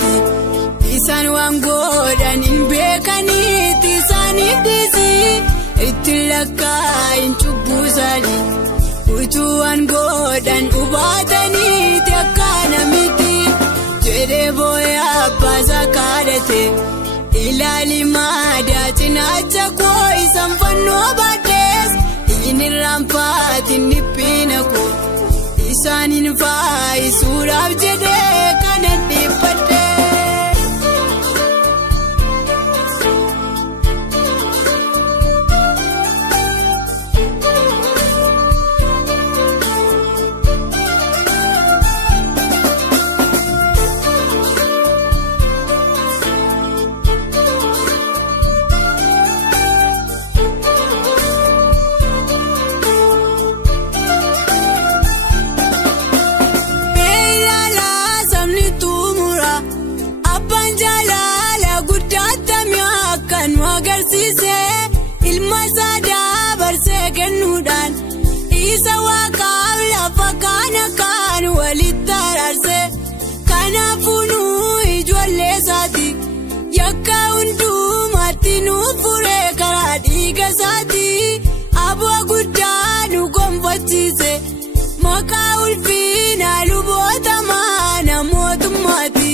maati. Isaan waan godhan hin beekaniiti isaaniif dhiisi itti lakkaa'in cubbuu isaanii. Utuu waan godhan hubataniiti akkana miti jedhee boo'ee abbaasaa kadhate. Ilaali maadaa cinaacha koo isaan fannoo baadhees inni raampaatiin dhiphina koo isaaniin faayisuudhaaf jedhee kana dhiphadhe. Ilma isaa dabarsee kennuudhaan isa waaqaaf lafa kana kan walitti araarse. Kanaafuu nuu ijoollee isaati yakka hundumaatti nuuf furee karaa dhiiga isaati. Aboo guddaa nu gonfachiise maqaa ulfina luboota mana mootummaati.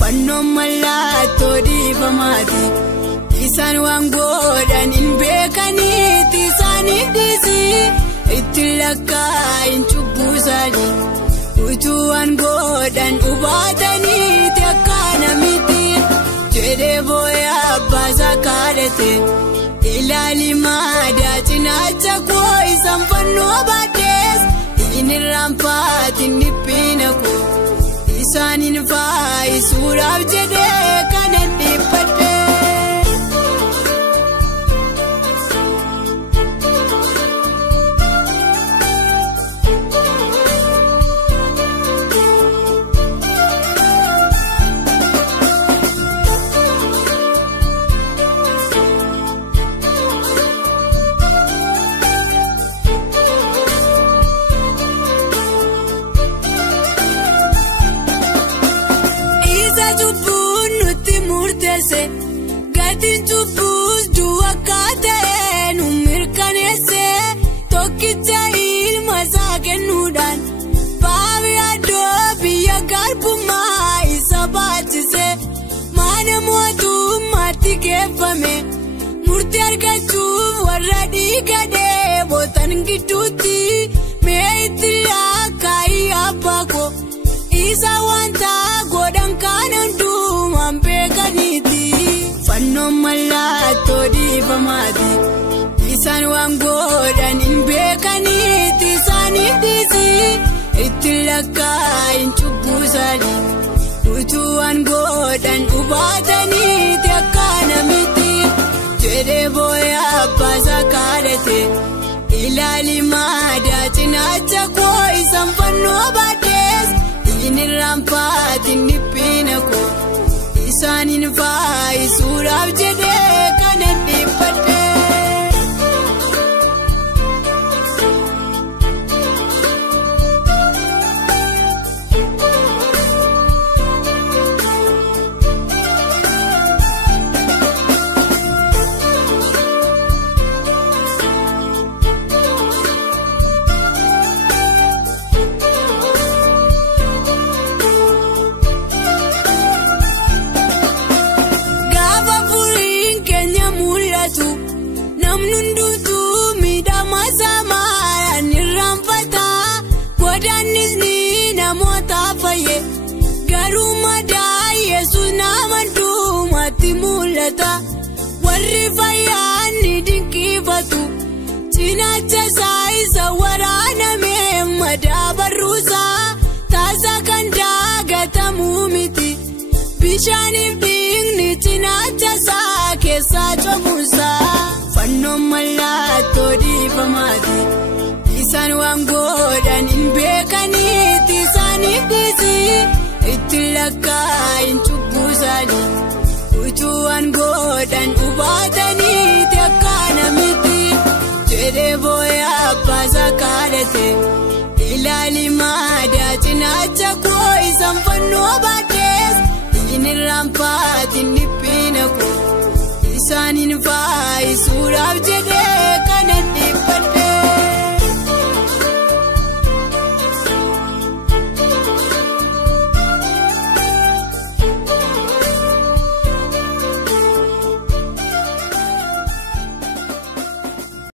Fannoon mallattoo dhiifamaati. Isaan waan godhan hin beekaniiti isaaniif dhiisi itti lakkaa'in cubbuu isaanii. Utuu waan godhan hubataniiti akkana miti jedhee boo'ee abbaasaa kadhate. Ilaali maadaa cinaacha koo isaan fannoo baadhees inni raampaatiin dhiphina koo isaaniin faayisuudhaaf jedhee kana dhiphadhe. Gatiin cubbuus du'a akka ta'e nu mirkaneesse. Tokkicha ilma isaa kennuudhaan baabiyyaadoo biyya garbummaa isa baachise. Mana mootummaatti geeffame murtii argachuuf warra dhiiga dheebotan gidduutti. Mee itti lakkaa'ii abbaa koo isa wanta godhan kana hundumaan beekaniiti. Fannoon mallattoo dhiifamaati. Isaan waan godhan hin beekaniiti isaaniif dhiisi itti lakkaa'in cubbuu isaanii. Utuu waan godhan hubataniiti akkana miti jedhee boo'ee abbaasaa kadhate. Ilaali maadaa cinaacha koo isaan fannoo baadhees inni raampaatiin dhiphina koo isaaniin faayisuudhaaf jedhee kana dhiphadhe. Namni hundumtuu miidhama samaa ni raanfata. Godaannis ni namoota fayye garuu madaa Yesuus nama hundumaatti mul'ata. Warri fayyaan ni dinqifatu cinaacha isaa isa waraanamee madaa barruusaa. Taasa kan daagatamu miti bishaaniif dhiigni cinaacha isaa keessaa cobunsaa. Fannoon mallattoo dhiifamaati. Isaan waan godhan hin beekaniiti isaaniif dhiisi itti lakkaa'in cubbuu isaanii. Utuu waan godhan hubataniiti akkana miti jedhee boo'ee abbaasaa kadhate. Ilaali maadaa cinaacha koo isaan fannoo baadhees nirraan faatiin dhiphina koo isaanin faayisuudhaaf jedhe.